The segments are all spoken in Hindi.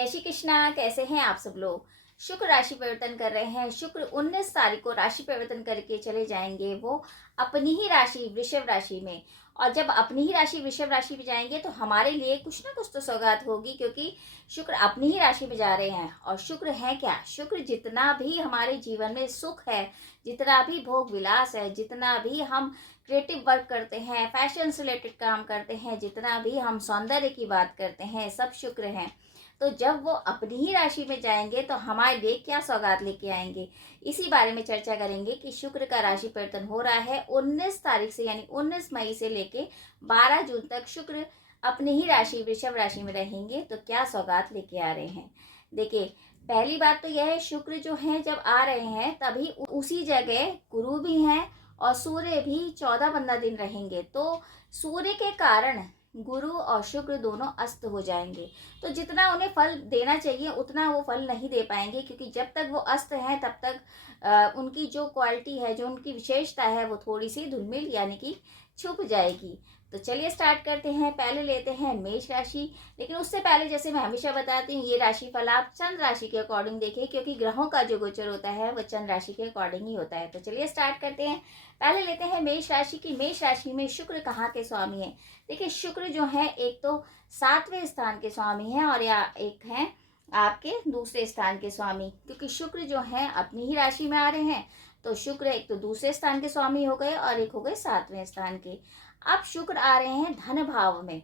जय श्री कृष्णा। कैसे हैं आप सब लोग। शुक्र राशि परिवर्तन कर रहे हैं। शुक्र 19 तारीख को राशि परिवर्तन करके चले जाएंगे वो अपनी ही राशि वृषभ राशि में। और जब अपनी ही राशि वृषभ राशि में जाएंगे तो हमारे लिए कुछ ना कुछ तो सौगात होगी, क्योंकि शुक्र अपनी ही राशि में जा रहे हैं। और शुक्र है क्या? शुक्र जितना भी हमारे जीवन में सुख है, जितना भी भोग विलास है, जितना भी हम क्रिएटिव वर्क करते हैं, फैशन से रिलेटेड काम करते हैं, जितना भी हम सौंदर्य की बात करते हैं, सब शुक्र हैं। तो जब वो अपनी ही राशि में जाएंगे तो हमारे लिए क्या सौगात लेके आएंगे, इसी बारे में चर्चा करेंगे कि शुक्र का राशि परिवर्तन हो रहा है 19 तारीख से, यानी 19 मई से लेके 12 जून तक शुक्र अपनी ही राशि वृषभ राशि में रहेंगे। तो क्या सौगात लेके आ रहे हैं, देखिए। पहली बात तो यह है, शुक्र जो है जब आ रहे हैं तभी उसी जगह गुरु भी हैं और सूर्य भी 14-15 दिन रहेंगे। तो सूर्य के कारण गुरु और शुक्र दोनों अस्त हो जाएंगे। तो जितना उन्हें फल देना चाहिए उतना वो फल नहीं दे पाएंगे, क्योंकि जब तक वो अस्त हैं तब तक उनकी जो क्वालिटी है, जो उनकी विशेषता है, वो थोड़ी सी धुलमिल यानी कि छुप जाएगी। तो चलिए स्टार्ट करते हैं। पहले लेते हैं मेष राशि। लेकिन उससे पहले, जैसे मैं हमेशा बताती हूँ, ये राशिफल आप चंद्र राशि के अकॉर्डिंग देखें, क्योंकि ग्रहों का जो गोचर होता है वो चंद्र राशि के अकॉर्डिंग ही होता है। तो चलिए स्टार्ट करते हैं। पहले लेते हैं मेष राशि की। मेष राशि में शुक्र कहाँ के स्वामी है? देखिए, शुक्र जो है एक तो 7वें स्थान के स्वामी है और या एक है आपके दूसरे स्थान के स्वामी, क्योंकि शुक्र जो है अपनी ही राशि में आ रहे हैं। तो शुक्र एक तो दूसरे स्थान के स्वामी हो गए और एक हो गए 7वें स्थान के। अब शुक्र आ रहे हैं धन भाव में।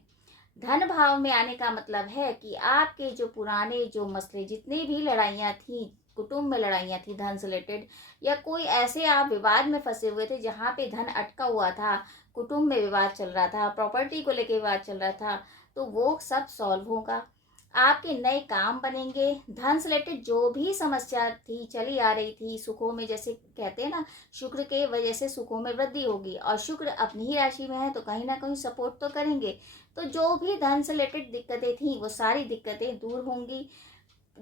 धन भाव में आने का मतलब है कि आपके जो पुराने जो मसले, जितनी भी लड़ाइयाँ थी, कुटुंब में लड़ाइयाँ थी धन से रिलेटेड, या कोई ऐसे आप विवाद में फंसे हुए थे जहाँ पे धन अटका हुआ था, कुटुंब में विवाद चल रहा था, प्रॉपर्टी को लेके विवाद चल रहा था, तो वो सब सॉल्व होगा। आपके नए काम बनेंगे। धन से रिलेटेड जो भी समस्या थी, चली आ रही थी सुखों में, जैसे कहते हैं ना, शुक्र के वजह से सुखों में वृद्धि होगी। और शुक्र अपनी ही राशि में है तो कहीं ना कहीं सपोर्ट तो करेंगे। तो जो भी धन से रिलेटेड दिक्कतें थी वो सारी दिक्कतें दूर होंगी।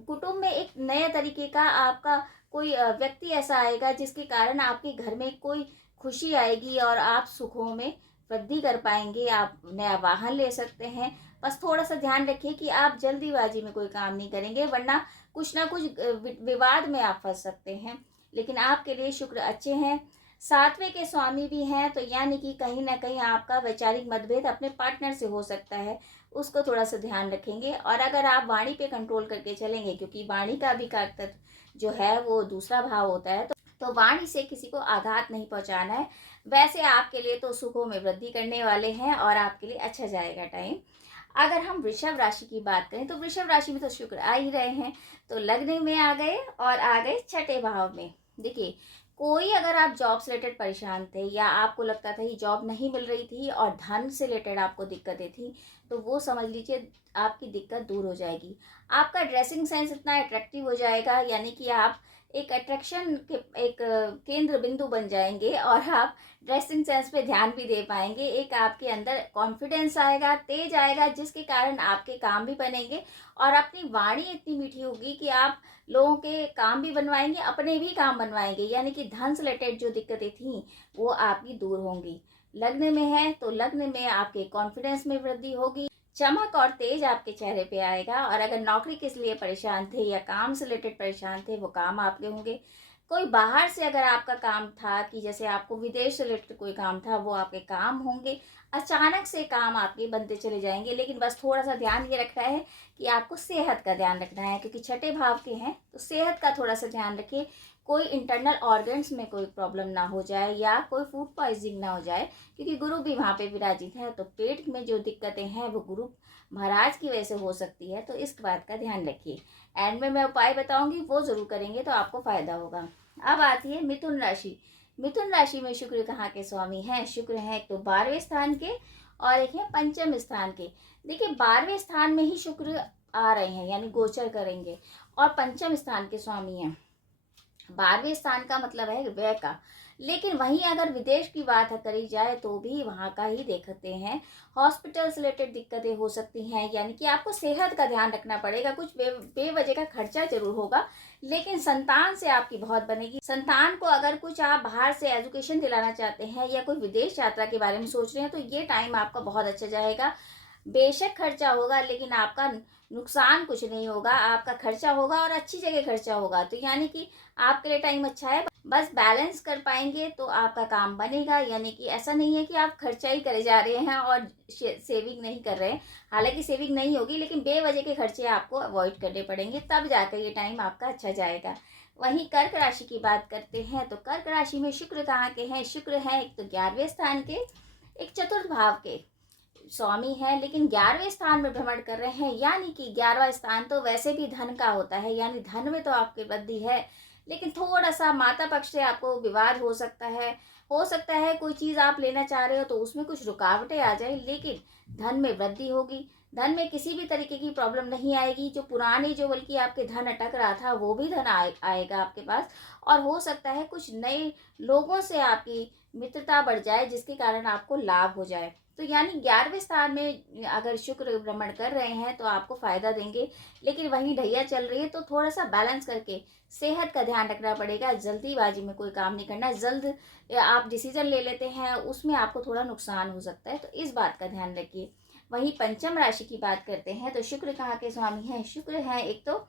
कुटुंब में एक नए तरीके का आपका कोई व्यक्ति ऐसा आएगा जिसके कारण आपके घर में कोई खुशी आएगी और आप सुखों में वृद्धि कर पाएंगे। आप नया वाहन ले सकते हैं। बस थोड़ा सा ध्यान रखिए कि आप जल्दीबाजी में कोई काम नहीं करेंगे, वरना कुछ ना कुछ विवाद में आप फंस सकते हैं। लेकिन आपके लिए शुक्र अच्छे हैं। 7वें के स्वामी भी हैं, तो यानी कि कहीं ना कहीं आपका वैचारिक मतभेद अपने पार्टनर से हो सकता है, उसको थोड़ा सा ध्यान रखेंगे। और अगर आप वाणी पे कंट्रोल करके चलेंगे, क्योंकि वाणी का भी कारक जो है वो दूसरा भाव होता है, तो वाणी से किसी को आघात नहीं पहुंचाना है। वैसे आपके लिए तो सुखों में वृद्धि करने वाले हैं और आपके लिए अच्छा जाएगा टाइम। अगर हम वृषभ राशि की बात करें तो वृषभ राशि में तो शुक्र आ ही रहे हैं, तो लग्न में आ गए और आ गए छठे भाव में। देखिए, कोई अगर आप जॉब से रिलेटेड परेशान थे या आपको लगता था कि जॉब नहीं मिल रही थी और धन से रिलेटेड आपको दिक्कतें थी, तो वो समझ लीजिए आपकी दिक्कत दूर हो जाएगी। आपका ड्रेसिंग सेंस इतना अट्रैक्टिव हो जाएगा, यानी कि आप एक अट्रैक्शन के एक केंद्र बिंदु बन जाएंगे और आप ड्रेसिंग सेंस पे ध्यान भी दे पाएंगे। एक आपके अंदर कॉन्फिडेंस आएगा, तेज आएगा, जिसके कारण आपके काम भी बनेंगे। और अपनी वाणी इतनी मीठी होगी कि आप लोगों के काम भी बनवाएंगे, अपने भी काम बनवाएंगे, यानी कि धन से रिलेटेड जो दिक्कतें थी वो आपकी दूर होंगी। लग्न में है तो लग्न में आपके कॉन्फिडेंस में वृद्धि होगी, चमक और तेज आपके चेहरे पे आएगा। और अगर नौकरी के लिए परेशान थे या काम से रिलेटेड परेशान थे, वो काम आपके होंगे। कोई बाहर से अगर आपका काम था, कि जैसे आपको विदेश से रिलेटेड कोई काम था, वो आपके काम होंगे। अचानक से काम आपके बनते चले जाएंगे। लेकिन बस थोड़ा सा ध्यान ये रखना है कि आपको सेहत का ध्यान रखना है, क्योंकि छठे भाव के हैं, तो सेहत का थोड़ा सा ध्यान रखिए। कोई इंटरनल ऑर्गन्स में कोई प्रॉब्लम ना हो जाए या कोई फूड पॉइजनिंग ना हो जाए, क्योंकि गुरु भी वहाँ पे विराजित है। तो पेट में जो दिक्कतें हैं वो गुरु महाराज की वजह से हो सकती है, तो इस बात का ध्यान रखिए। एंड में मैं उपाय बताऊंगी, वो जरूर करेंगे तो आपको फायदा होगा। अब आती है मिथुन राशि। मिथुन राशि में शुक्र कहाँ के स्वामी हैं? शुक्र है एक तो 12वें स्थान के और एक है पंचम स्थान के। देखिए, 12वें स्थान में ही शुक्र आ रहे हैं, यानी गोचर करेंगे, और पंचम स्थान के स्वामी हैं। 12वें स्थान का मतलब है व्यय का। लेकिन वहीं अगर विदेश की बात करी जाए तो भी वहाँ का ही देखते हैं। हॉस्पिटल से रिलेटेड दिक्कतें हो सकती हैं, यानी कि आपको सेहत का ध्यान रखना पड़ेगा। कुछ बेवजह का खर्चा जरूर होगा, लेकिन संतान से आपकी बहुत बनेगी। संतान को अगर कुछ आप बाहर से एजुकेशन दिलाना चाहते हैं या कोई विदेश यात्रा के बारे में सोच रहे हैं, तो ये टाइम आपका बहुत अच्छा जाएगा। बेशक खर्चा होगा, लेकिन आपका नुकसान कुछ नहीं होगा, आपका खर्चा होगा और अच्छी जगह खर्चा होगा। तो यानी कि आपके लिए टाइम अच्छा है, बस बैलेंस कर पाएंगे तो आपका काम बनेगा। यानी कि ऐसा नहीं है कि आप खर्चा ही करे जा रहे हैं और सेविंग नहीं कर रहे हैं। हालांकि सेविंग नहीं होगी, लेकिन बेवजह के खर्चे आपको अवॉइड करने पड़ेंगे, तब जाकर ये टाइम आपका अच्छा जाएगा। वहीं कर्क राशि की बात करते हैं तो कर्क राशि में शुक्र कहाँ के हैं? शुक्र है एक तो 11वें स्थान के, एक चतुर्थ भाव के स्वामी है, लेकिन 11वें स्थान में भ्रमण कर रहे हैं। यानी कि 11वां स्थान तो वैसे भी धन का होता है, यानी धन में तो आपकी वृद्धि है, लेकिन थोड़ा सा माता पक्ष से आपको विवाद हो सकता है। कोई चीज़ आप लेना चाह रहे हो तो उसमें कुछ रुकावटें आ जाए, लेकिन धन में वृद्धि होगी। धन में किसी भी तरीके की प्रॉब्लम नहीं आएगी। जो बल्कि आपके धन अटक रहा था वो भी धन आएगा आपके पास। और हो सकता है कुछ नए लोगों से आपकी मित्रता बढ़ जाए, जिसके कारण आपको लाभ हो जाए। तो यानी 11वें स्थान में अगर शुक्र भ्रमण कर रहे हैं तो आपको फायदा देंगे, लेकिन वहीं ढैया चल रही है तो थोड़ा सा बैलेंस करके सेहत का ध्यान रखना पड़ेगा। जल्दीबाजी में कोई काम नहीं करना, जल्द आप डिसीजन ले लेते हैं उसमें आपको थोड़ा नुकसान हो सकता है, तो इस बात का ध्यान रखिए। वहीं पंचम राशि की बात करते हैं तो शुक्र कहाँ के स्वामी हैं? शुक्र है एक तो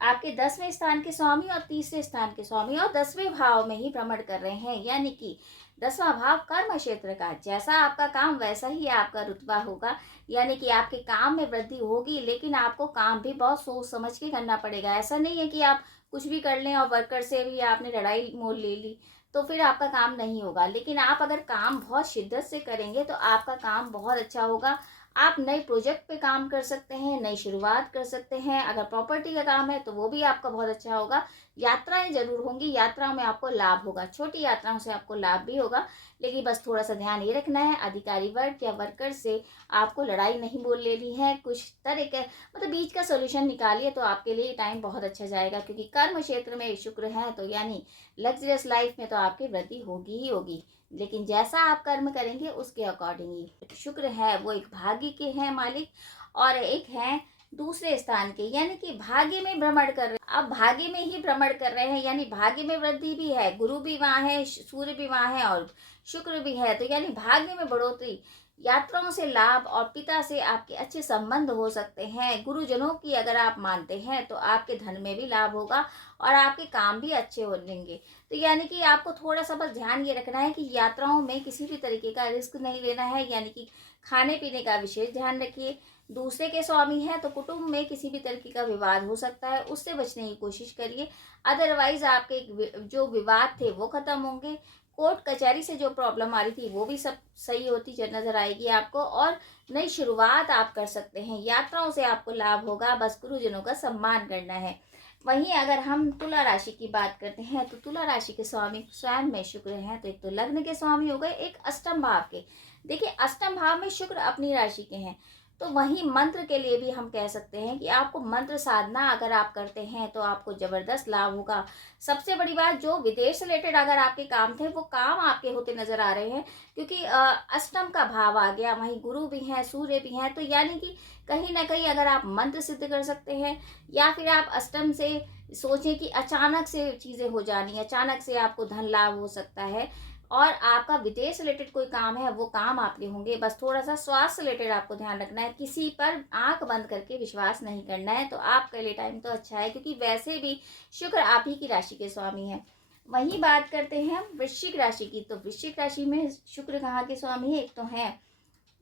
आपके 10वें स्थान के स्वामी और तीसरे स्थान के स्वामी, और 10वें भाव में ही भ्रमण कर रहे हैं। यानी कि 10वां भाव कर्म क्षेत्र का, जैसा आपका काम वैसा ही आपका रुतबा होगा। यानी कि आपके काम में वृद्धि होगी, लेकिन आपको काम भी बहुत सोच समझ के करना पड़ेगा। ऐसा नहीं है कि आप कुछ भी कर लें और वर्कर से भी आपने लड़ाई मोल ले ली तो फिर आपका काम नहीं होगा। लेकिन आप अगर काम बहुत शिद्दत से करेंगे तो आपका काम बहुत अच्छा होगा। आप नए प्रोजेक्ट पे काम कर सकते हैं, नई शुरुआत कर सकते हैं। अगर प्रॉपर्टी का काम है तो वो भी आपका बहुत अच्छा होगा। यात्राएं जरूर होंगी, यात्राओं में आपको लाभ होगा, छोटी यात्राओं से आपको लाभ भी होगा। लेकिन बस थोड़ा सा ध्यान ये रखना है, अधिकारी वर्ग या वर्कर से आपको लड़ाई नहीं बोल लेनी है। कुछ तरह के मतलब बीच का सोल्यूशन निकालिए तो आपके लिए टाइम बहुत अच्छा जाएगा, क्योंकि कर्म क्षेत्र में शुक्र है तो यानी लग्जरियस लाइफ में तो आपकी वृद्धि होगी ही होगी। लेकिन जैसा आप कर्म करेंगे उसके अकॉर्डिंग ही। शुक्र है वो एक भाग्य के हैं मालिक, और एक है दूसरे स्थान के, यानी कि भाग्य में भ्रमण कर रहे हैं। अब भाग्य में ही भ्रमण कर रहे हैं, यानी भाग्य में वृद्धि भी है, गुरु भी वहां है, सूर्य भी वहां है और शुक्र भी है। तो यानी भाग्य में बढ़ोतरी, यात्राओं से लाभ और पिता से आपके अच्छे संबंध हो सकते हैं। गुरुजनों की अगर आप मानते हैं तो आपके धन में भी लाभ होगा और आपके काम भी अच्छे हो लेंगे। तो यानी कि आपको थोड़ा सा बस ध्यान ये रखना है कि यात्राओं में किसी भी तरीके का रिस्क नहीं लेना है। यानी कि खाने पीने का विशेष ध्यान रखिए। दूसरे के स्वामी है तो कुटुंब में किसी भी तरीके का विवाद हो सकता है, उससे बचने की कोशिश करिए। अदरवाइज आपके जो विवाद थे वो खत्म होंगे। कोर्ट कचहरी से जो प्रॉब्लम आ रही थी वो भी सब सही होती नजर आएगी आपको, और नई शुरुआत आप कर सकते हैं। यात्राओं से आपको लाभ होगा, बस गुरुजनों का सम्मान करना है। वहीं अगर हम तुला राशि की बात करते हैं तो तुला राशि के स्वामी स्वयं में शुक्र हैं। तो एक तो लग्न के स्वामी हो गए, एक अष्टम भाव के। देखिए अष्टम भाव में शुक्र अपनी राशि के हैं, तो वहीं मंत्र के लिए भी हम कह सकते हैं कि आपको मंत्र साधना अगर आप करते हैं तो आपको जबरदस्त लाभ होगा। सबसे बड़ी बात, जो विदेश से रिलेटेड अगर आपके काम थे वो काम आपके होते नजर आ रहे हैं, क्योंकि अष्टम का भाव आ गया, वहीं गुरु भी हैं, सूर्य भी हैं। तो यानी कि कहीं ना कहीं अगर आप मंत्र सिद्ध कर सकते हैं, या फिर आप अष्टम से सोचें कि अचानक से चीजें हो जानी है, अचानक से आपको धन लाभ हो सकता है और आपका विदेश रिलेटेड कोई काम है वो काम आपके होंगे। बस थोड़ा सा स्वास्थ्य रिलेटेड आपको ध्यान रखना है, किसी पर आंख बंद करके विश्वास नहीं करना है। तो आपके लिए टाइम तो अच्छा है, क्योंकि वैसे भी शुक्र आप ही की राशि के स्वामी हैं। वहीं बात करते हैं वृश्चिक राशि की, तो वृश्चिक राशि में शुक्र कहाँ के स्वामी है? एक तो हैं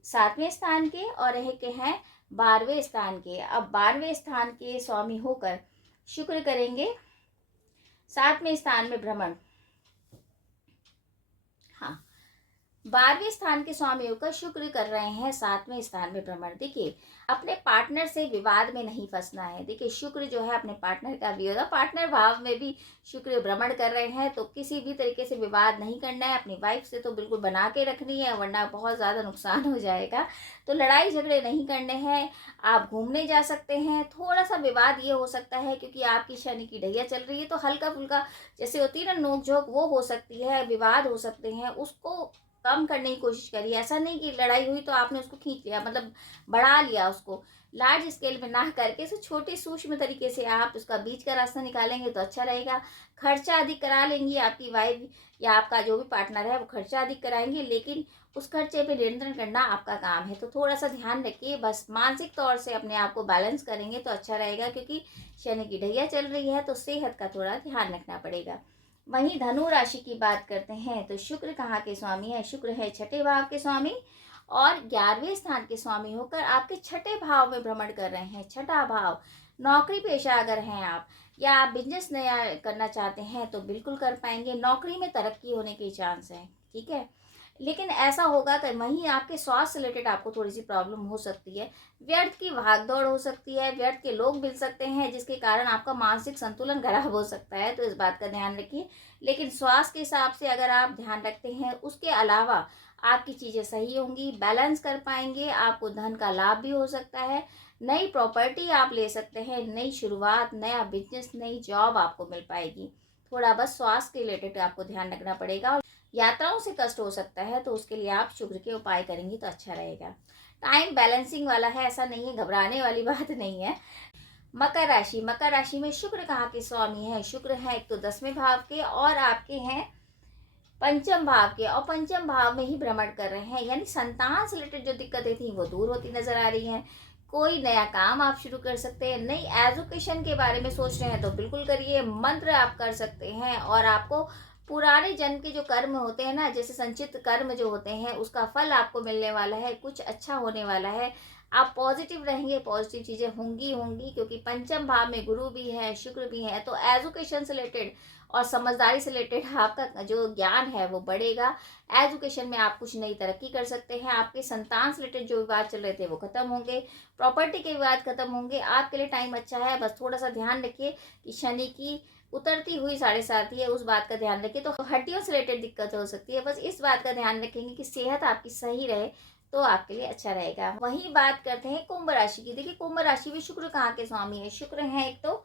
7वें स्थान के और एक हैं 12वें स्थान के। अब 12वें स्थान के स्वामी होकर शुक्र करेंगे 7वें स्थान में भ्रमण। हाँ, 12वें स्थान के स्वामी होकर शुक्र कर रहे हैं 7वें स्थान में भ्रमण। देखिए अपने पार्टनर से विवाद में नहीं फंसना है। देखिए शुक्र जो है अपने पार्टनर का भी होगा, पार्टनर भाव में भी शुक्र भ्रमण कर रहे हैं, तो किसी भी तरीके से विवाद नहीं करना है। अपनी वाइफ से तो बिल्कुल बना के रखनी है, वरना बहुत ज़्यादा नुकसान हो जाएगा। तो लड़ाई झगड़े नहीं करने हैं। आप घूमने जा सकते हैं। थोड़ा सा विवाद ये हो सकता है क्योंकि आपकी शनि की ढैया चल रही है, तो हल्का फुल्का जैसे होती है ना नोक झोंक, वो हो सकती है, विवाद हो सकते हैं, उसको कम करने की कोशिश करिए। ऐसा नहीं कि लड़ाई हुई तो आपने उसको खींच लिया, मतलब बढ़ा लिया उसको, लार्ज स्केल में ना करके इसे छोटे सूक्ष्म तरीके से आप उसका बीच का रास्ता निकालेंगे तो अच्छा रहेगा। खर्चा अधिक करा लेंगी, आपकी वाइफ या आपका जो भी पार्टनर है वो खर्चा अधिक कराएंगे, लेकिन उस खर्चे पे नियंत्रण करना आपका काम है। तो थोड़ा सा ध्यान रखिए, बस मानसिक तौर से अपने आप को बैलेंस करेंगे तो अच्छा रहेगा, क्योंकि शनि की ढैया चल रही है तो सेहत का थोड़ा ध्यान रखना पड़ेगा। वहीं धनु राशि की बात करते हैं तो शुक्र कहाँ के स्वामी है? शुक्र है छठे भाव के स्वामी और 11वें स्थान के स्वामी होकर आपके छठे भाव में भ्रमण कर रहे हैं। छठा भाव, नौकरी पेशा अगर हैं आप या आप बिजनेस नया करना चाहते हैं तो बिल्कुल कर पाएंगे। नौकरी में तरक्की होने के चांस हैं, ठीक है। लेकिन ऐसा होगा कि वहीं आपके स्वास्थ्य से रिलेटेड आपको थोड़ी सी प्रॉब्लम हो सकती है। व्यर्थ की भागदौड़ हो सकती है, व्यर्थ के लोग मिल सकते हैं जिसके कारण आपका मानसिक संतुलन खराब हो सकता है, तो इस बात का ध्यान रखिए। लेकिन स्वास्थ्य के हिसाब से अगर आप ध्यान रखते हैं, उसके अलावा आपकी चीज़ें सही होंगी, बैलेंस कर पाएंगे, आपको धन का लाभ भी हो सकता है। नई प्रॉपर्टी आप ले सकते हैं, नई शुरुआत, नया बिजनेस, नई जॉब आपको मिल पाएगी। थोड़ा बस स्वास्थ्य के रिलेटेड आपको ध्यान रखना पड़ेगा और यात्राओं से कष्ट हो सकता है, तो उसके लिए आप शुक्र के उपाय करेंगी तो अच्छा रहेगा। टाइम बैलेंसिंग वाला है, ऐसा नहीं है, घबराने वाली बात नहीं है। मकर राशि, मकर राशि में शुक्र कहाँ के स्वामी है? शुक्र है एक तो 10वें भाव के और आपके हैं पंचम भाव के, और पंचम भाव में ही भ्रमण कर रहे हैं, यानी संतान से रिलेटेड जो दिक्कतें थी वो दूर होती नजर आ रही हैं। कोई नया काम आप शुरू कर सकते हैं, नई एजुकेशन के बारे में सोच रहे हैं तो बिल्कुल करिए। मंत्र आप कर सकते हैं और आपको पुराने जन्म के जो कर्म होते हैं ना, जैसे संचित कर्म जो होते हैं, उसका फल आपको मिलने वाला है, कुछ अच्छा होने वाला है। आप पॉजिटिव रहेंगे, पॉजिटिव चीजें होंगी होंगी, क्योंकि पंचम भाव में गुरु भी है, शुक्र भी है, तो एजुकेशन से रिलेटेड और समझदारी से रिलेटेड आपका जो ज्ञान है वो बढ़ेगा। एजुकेशन में आप कुछ नई तरक्की कर सकते हैं। आपके संतान से रिलेटेड जो विवाद चल रहे थे वो खत्म होंगे, प्रॉपर्टी के विवाद खत्म होंगे। आपके लिए टाइम अच्छा है, बस थोड़ा सा ध्यान रखिए कि शनि की उतरती हुई 7.5 है, उस बात का ध्यान रखिए। तो हड्डियों से रिलेटेड दिक्कत हो सकती है, बस इस बात का ध्यान रखेंगे कि सेहत आपकी सही रहे तो आपके लिए अच्छा रहेगा। वहीं बात करते हैं कुंभ राशि की। देखिए कुंभ राशि में शुक्र कहाँ के स्वामी है? शुक्र है एक तो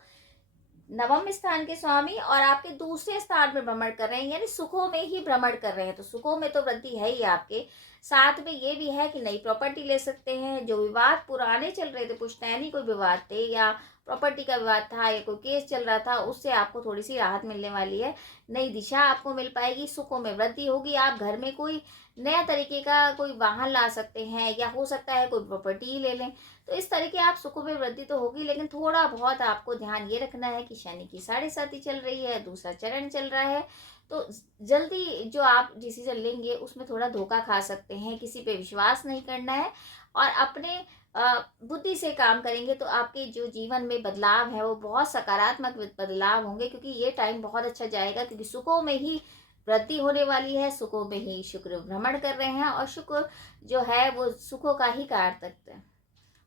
9वें स्थान के स्वामी और आपके दूसरे स्थान में भ्रमण कर रहे हैं, यानी सुखों में ही भ्रमण कर रहे हैं, तो सुखों में तो वृद्धि है ही आपके। साथ में ये भी है कि नई प्रॉपर्टी ले सकते हैं। जो विवाद पुराने चल रहे थे, पुश्तैनी कोई विवाद थे या प्रॉपर्टी का विवाद था या कोई केस चल रहा था, उससे आपको थोड़ी सी राहत मिलने वाली है। नई दिशा आपको मिल पाएगी, सुखों में वृद्धि होगी। आप घर में कोई नया तरीके का कोई वाहन ला सकते हैं या हो सकता है कोई प्रॉपर्टी ही ले लें। तो इस तरीके आप सुखों में वृद्धि तो होगी, लेकिन थोड़ा बहुत आपको ध्यान ये रखना है कि शनि की 7.5 चल रही है, दूसरा चरण चल रहा है, तो जल्दी जो आप डिसीजन लेंगे उसमें थोड़ा धोखा खा सकते हैं। किसी पे विश्वास नहीं करना है और अपने बुद्धि से काम करेंगे तो आपके जो जीवन में बदलाव है वो बहुत सकारात्मक बदलाव होंगे, क्योंकि ये टाइम बहुत अच्छा जाएगा, क्योंकि सुखों में ही वृद्धि होने वाली है। सुखों में ही शुक्र भ्रमण कर रहे हैं और शुक्र जो है वो सुखों का ही कारक है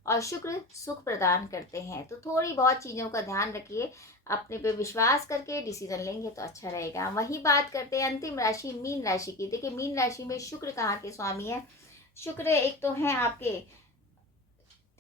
और शुक्र सुख प्रदान करते हैं। तो थोड़ी बहुत चीज़ों का ध्यान रखिए, अपने पे विश्वास करके डिसीजन लेंगे तो अच्छा रहेगा। वही बात करते हैं अंतिम राशि मीन राशि की। देखिए मीन राशि में शुक्र कहाँ के स्वामी है? शुक्र एक तो हैं आपके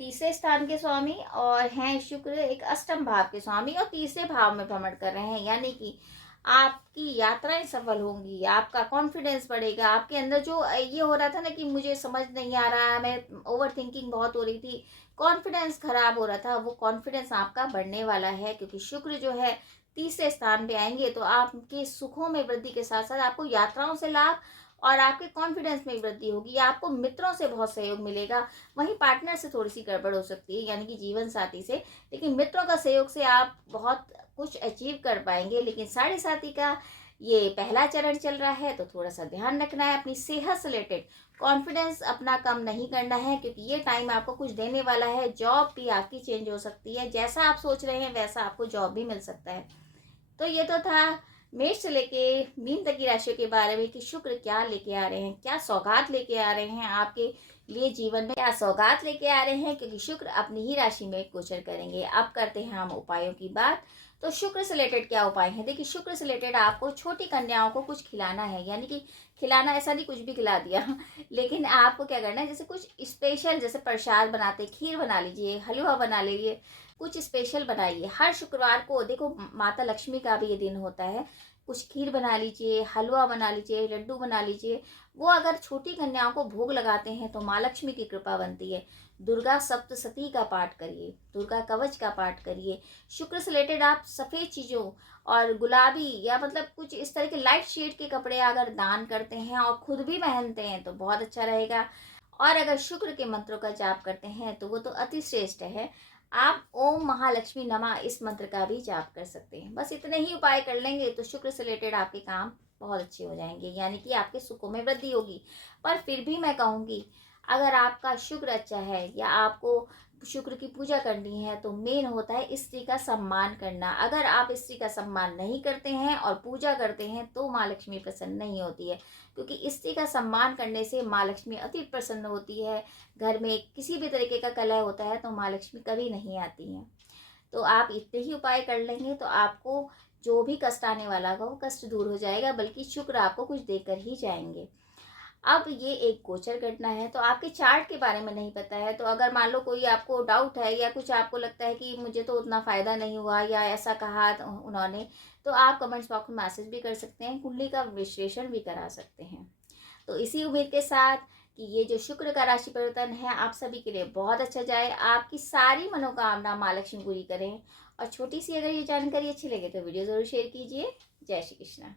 तीसरे स्थान के स्वामी और हैं शुक्र एक अष्टम भाव के स्वामी और तीसरे भाव में भ्रमण कर रहे हैं, यानी कि आपकी यात्राएं सफल होंगी, आपका कॉन्फिडेंस बढ़ेगा। आपके अंदर जो ये हो रहा था ना कि मुझे समझ नहीं आ रहा है, मैं ओवर थिंकिंग बहुत हो रही थी, कॉन्फिडेंस खराब हो रहा था, वो कॉन्फिडेंस आपका बढ़ने वाला है, क्योंकि शुक्र जो है तीसरे स्थान पे आएंगे तो आपके सुखों में वृद्धि के साथ साथ आपको यात्राओं से लाभ और आपके कॉन्फिडेंस में वृद्धि होगी, या आपको मित्रों से बहुत सहयोग मिलेगा। वहीं पार्टनर से थोड़ी सी गड़बड़ हो सकती है, यानी कि जीवन साथी से, लेकिन मित्रों का सहयोग से आप बहुत कुछ अचीव कर पाएंगे। लेकिन 7.5 का ये पहला चरण चल रहा है तो थोड़ा सा ध्यान रखना है, अपनी सेहत से रिलेटेड कॉन्फिडेंस अपना कम नहीं करना है, क्योंकि ये टाइम आपको कुछ देने वाला है। जॉब भी आपकी चेंज हो सकती है, जैसा आप सोच रहे हैं वैसा आपको जॉब भी मिल सकता है। तो ये तो था मेष से लेके मीन तक की राशियों के बारे में कि शुक्र क्या लेके आ रहे हैं, क्या सौगात लेके आ रहे हैं आपके लिए, जीवन में क्या सौगात लेके आ रहे हैं, क्योंकि शुक्र अपनी ही राशि में गोचर करेंगे। अब करते हैं हम उपायों की बात। तो शुक्र से रिलेटेड क्या उपाय है? देखिए शुक्र से रिलेटेड आपको छोटी कन्याओं को कुछ खिलाना है, यानी कि खिलाना ऐसा नहीं कुछ भी खिला दिया लेकिन आपको क्या करना है, जैसे कुछ स्पेशल, जैसे प्रसाद बनाते, खीर बना लीजिए, हलवा बना लीजिए, कुछ स्पेशल बनाइए। हर शुक्रवार को देखो माता लक्ष्मी का भी ये दिन होता है, कुछ खीर बना लीजिए, हलवा बना लीजिए, लड्डू बना लीजिए। वो अगर छोटी कन्याओं को भोग लगाते हैं तो माँ लक्ष्मी की कृपा बनती है। दुर्गा सप्तशती का पाठ करिए, दुर्गा कवच का पाठ करिए। शुक्र से रिलेटेड आप सफ़ेद चीज़ों और गुलाबी या मतलब कुछ इस तरह के लाइट शेड के कपड़े अगर दान करते हैं और खुद भी पहनते हैं तो बहुत अच्छा रहेगा। और अगर शुक्र के मंत्रों का जाप करते हैं तो वो तो अति श्रेष्ठ है। आप ओम महालक्ष्मी नमः इस मंत्र का भी जाप कर सकते हैं। बस इतने ही उपाय कर लेंगे तो शुक्र से रिलेटेड आपके काम बहुत अच्छे हो जाएंगे, यानी कि आपके सुखों में वृद्धि होगी। पर फिर भी मैं कहूँगी, अगर आपका शुक्र अच्छा है या आपको शुक्र की पूजा करनी है तो मेन होता है स्त्री का सम्मान करना। अगर आप स्त्री का सम्मान नहीं करते हैं और पूजा करते हैं तो माँ लक्ष्मी प्रसन्न नहीं होती है, क्योंकि स्त्री का सम्मान करने से माँ लक्ष्मी अति प्रसन्न होती है। घर में किसी भी तरीके का कलह होता है तो माँ लक्ष्मी कभी नहीं आती हैं। तो आप इतने ही उपाय कर लेंगे तो आपको जो भी कष्ट आने वाला होगा वो कष्ट दूर हो जाएगा, बल्कि शुक्र आपको कुछ देकर ही जाएंगे। अब ये एक गोचर घटना है, तो आपके चार्ट के बारे में नहीं पता है, तो अगर मान लो कोई आपको डाउट है या कुछ आपको लगता है कि मुझे तो उतना फ़ायदा नहीं हुआ या ऐसा कहा उन्होंने, तो आप कमेंट्स बॉक्स में मैसेज भी कर सकते हैं, कुंडली का विश्लेषण भी करा सकते हैं। तो इसी उम्मीद के साथ कि ये जो शुक्र का राशि परिवर्तन है आप सभी के लिए बहुत अच्छा जाए, आपकी सारी मनोकामना माँ लक्ष्मी पूरी करें। और छोटी सी अगर ये जानकारी अच्छी लगे तो वीडियो ज़रूर शेयर कीजिए। जय श्री कृष्ण।